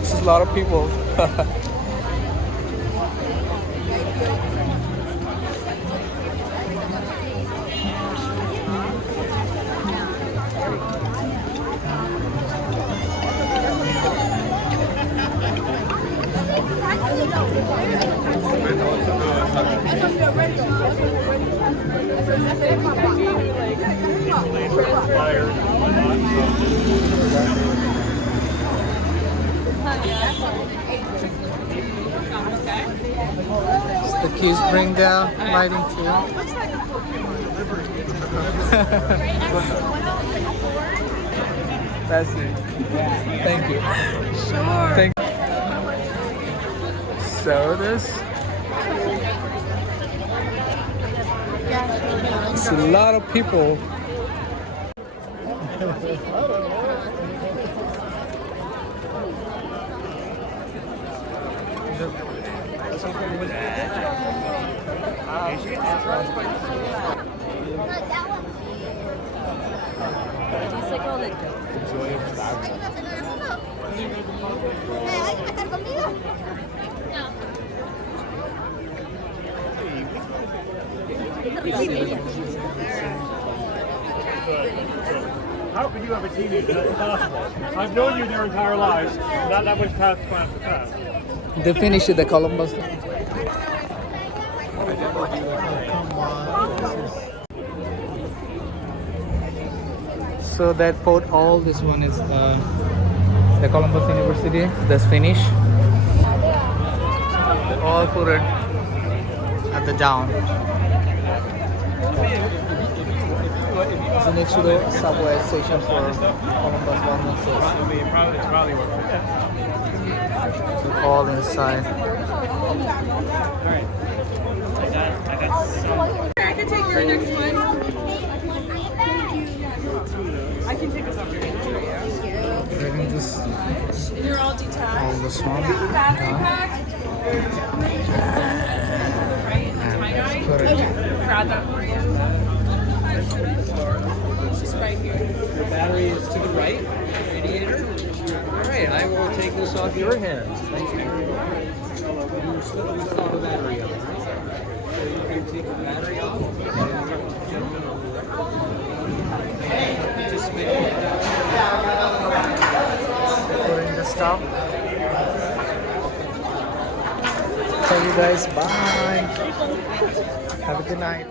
This is a lot of people. The keys bring down lighting too. That's it. Thank you. Sure. Thank you. Sodas. It's a lot of people. How could you have a teenager? That's impossible. I've known you their entire lives. Not that much past class to pass. They finished the Columbus. So that port all this one is the Columbus University. That's finished. All put it at the down. It's next to the subway station for Columbus Wellness. It's probably worth it. All inside. I can take your next one. I can take this off your hands for you. Reading this, And you're all detached. all this one. Battery pack. And put it. Grab that for you. It's just right here. The battery is to the right, radiator. All right, I will take this off your hands. Thank you. You saw the battery off. So you can take the battery off. Just make it. Putting the stop. Tell you guys bye. Have a good night.